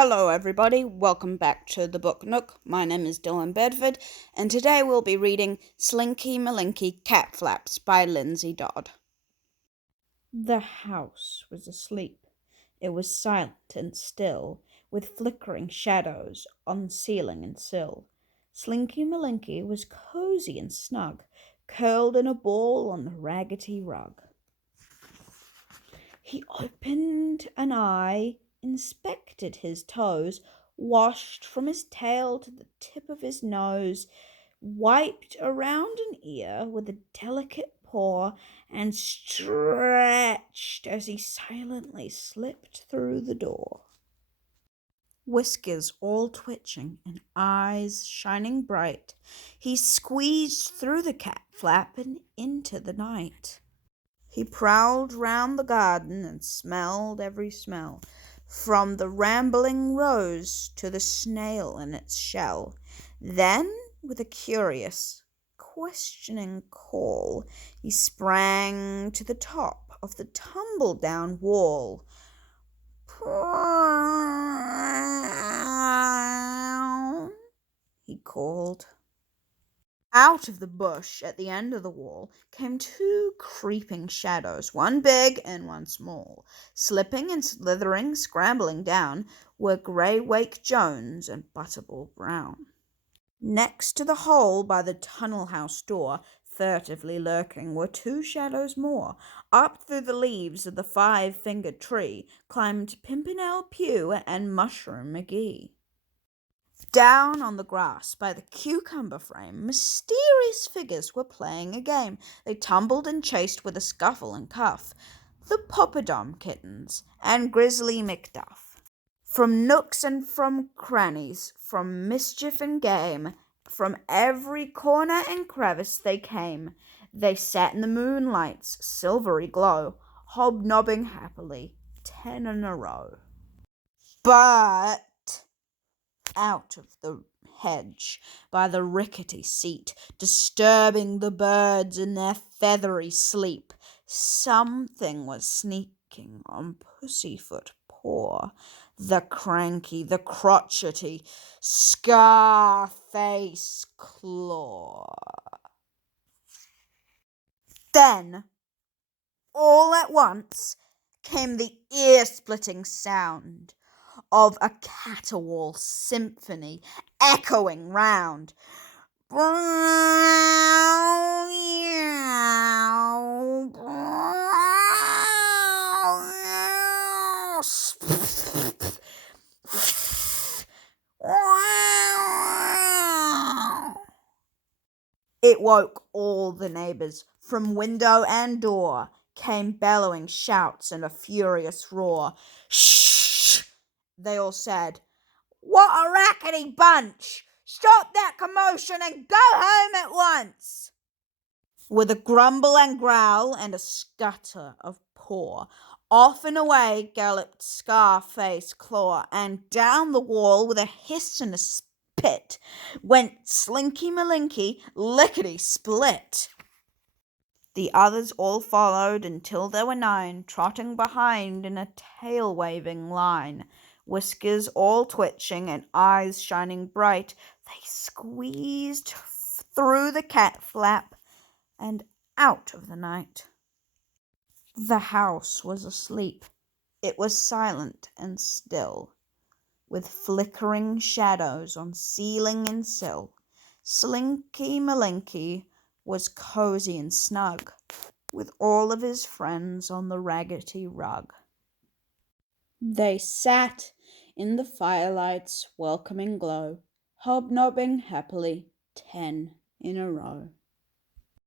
Hello everybody, welcome back to the Book Nook. My name is Dylan Bedford, and today we'll be reading Slinky Malinki Cat Flaps by Lindsay Dodd. The house was asleep. It was silent and still, with flickering shadows on ceiling and sill. Slinky Malinki was cozy and snug, curled in a ball on the raggedy rug. He opened an eye, inspected his toes, washed from his tail to the tip of his nose, wiped around an ear with a delicate paw, and stretched as he silently slipped through the door. Whiskers all twitching and eyes shining bright, he squeezed through the cat flap and into the night. He prowled round the garden and smelled every smell, from the rambling rose to the snail in its shell. Then, with a curious, questioning call, he sprang to the top of the tumble-down wall. He called. Out of the bush at the end of the wall came two creeping shadows, one big and one small. Slipping and slithering, scrambling down, were Grey-Wake Jones and Butterball Brown. Next to the hole by the tunnel house door, furtively lurking, were two shadows more. Up through the leaves of the five-fingered tree climbed Pimpernel Pew and Mushroom McGee. Down on the grass by the cucumber frame, mysterious figures were playing a game. They tumbled and chased with a scuffle and cuff, the Poppadom kittens and Grizzly McDuff. From nooks and from crannies, from mischief and game, from every corner and crevice they came. They sat in the moonlight's silvery glow, hobnobbing happily, 10 in a row. But out of the hedge by the rickety seat, disturbing the birds in their feathery sleep, something was sneaking on Pussyfoot Paw, the cranky, the crotchety, Scarface Claw. Then, all at once, came the ear-splitting sound of a caterwaul symphony echoing round. It woke all the neighbors. From window and door came bellowing shouts and a furious roar. "Shh!" they all said. "What a rackety bunch! Stop that commotion and go home at once!" With a grumble and growl and a scutter of paw, off and away galloped Scarface Claw, and down the wall with a hiss and a spit went Slinky Malinki lickety-split. The others all followed until there were 9, trotting behind in a tail-waving line. Whiskers all twitching and eyes shining bright, they squeezed through the cat flap and out of the night. The house was asleep. It was silent and still, with flickering shadows on ceiling and sill. Slinky Malinki was cozy and snug, with all of his friends on the raggedy rug. They sat in the firelight's welcoming glow, hobnobbing happily, 10 in a row.